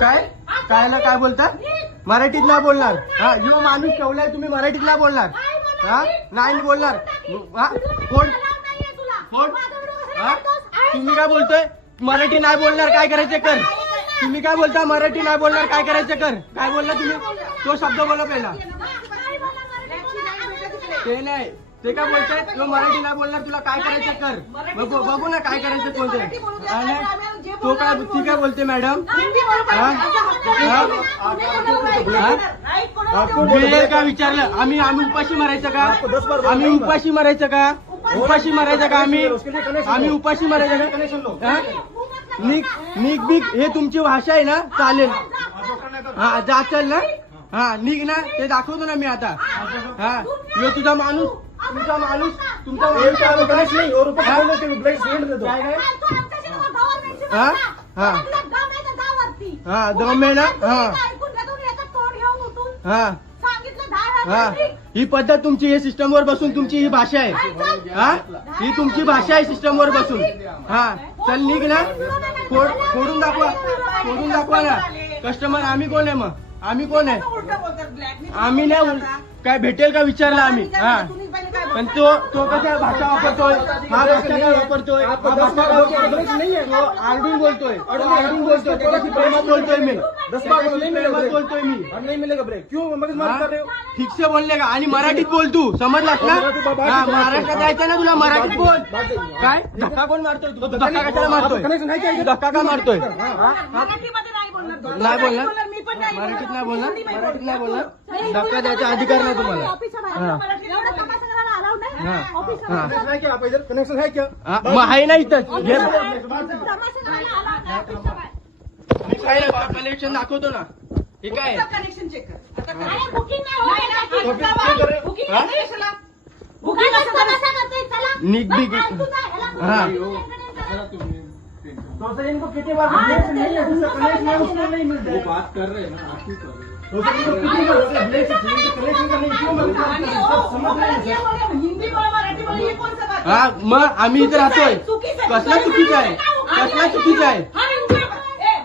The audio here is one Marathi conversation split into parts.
काय काय बोलतात? मराठीत नाही बोलणार. हा यो माणूस ठेवलाय तुम्ही मराठीत नाही बोलणार. हा नाही बोलणार. हा कोण हा तुम्ही काय बोलतोय? मराठी नाही बोलणार काय करायचं कर. तुम्ही काय बोलता? मराठी नाही बोलणार काय करायचं कर. काय बोलला तुम्ही? तो शब्द बोला पहिला. ते नाही ते काय बोलताय? तो मराठी नाही बोलणार तुला काय करायचं कर. बघू ना काय करायचं कोणते. तो काय ती काय बोलते मॅडम? का विचारलं आम्ही उपाशी मारायचं का? आम्ही उपाशी मारायचं का? उपाशी मारायचं का? आम्ही उपाशी मारायचं का? निक बिक हे तुमची भाषा आहे ना चालेल. हा जाचल ना. हा निघ ना ते दाखवतो ना मी आता. हा यो तुझा माणूस तुमचा हा दम आहे ना. हा ही पद्धत तुमची हे सिस्टम वर बसून तुमची ही भाषा आहे. हा ही तुमची भाषा आहे सिस्टम वर बसून. हा चल निघ ना. फोडून दाखवा ना. कस्टमर आम्ही कोण आहे मग? आम्ही कोण आहे? आम्ही नाही काय भेटेल का विचारला आम्ही. हा पण तो कसा भाषा वापरतोय? हा भाषा काय वापरतोय? आरडून बोलतोय. त्याच्याशी प्रेमात बोलतोय मी. बोलतोय मी. ठीक से बोलले का? आणि मराठीत बोल तू. समजलास ना? हा महाराष्ट्रात जायचं ना तुला मराठीत बोल. काय धक्का कोण मारतोय? तू धक्का कशाला मारतोय? धक्का का मारतोय? नाही बोलणार. मराठीत नाही बोलणार. धक्का द्यायचा अधिकार नाही तुम्हाला. मग आहे ना इथं कनेक्शन दाखवतो ना. हे काय कनेक्शन चेक कर. निक बिग हा तो इनको कितनी बार कनेक्शन है उसको नहीं मिलता. वो बात कर रहे हैं ना आप ही कर रहे हा मग आम्ही इथे राहतोय. कसला चुकीचं आहे? कसला चुकीचं आहे?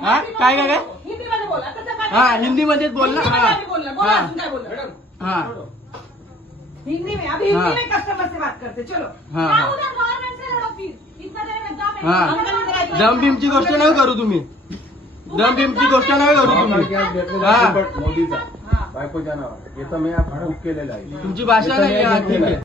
हा काय काय हा हिंदी मध्येच बोल ना. हा हिंदी में अभी हिंदी में कस्टमर से बात करते. चलो हा दम बिमची गोष्ट नाही करू तुम्ही. दम बिमची गोष्ट नाही करू तुम्ही. मोदीचा बायको जाणार याचा मी बुक केलेला आहे. तुमची भाषा नाही.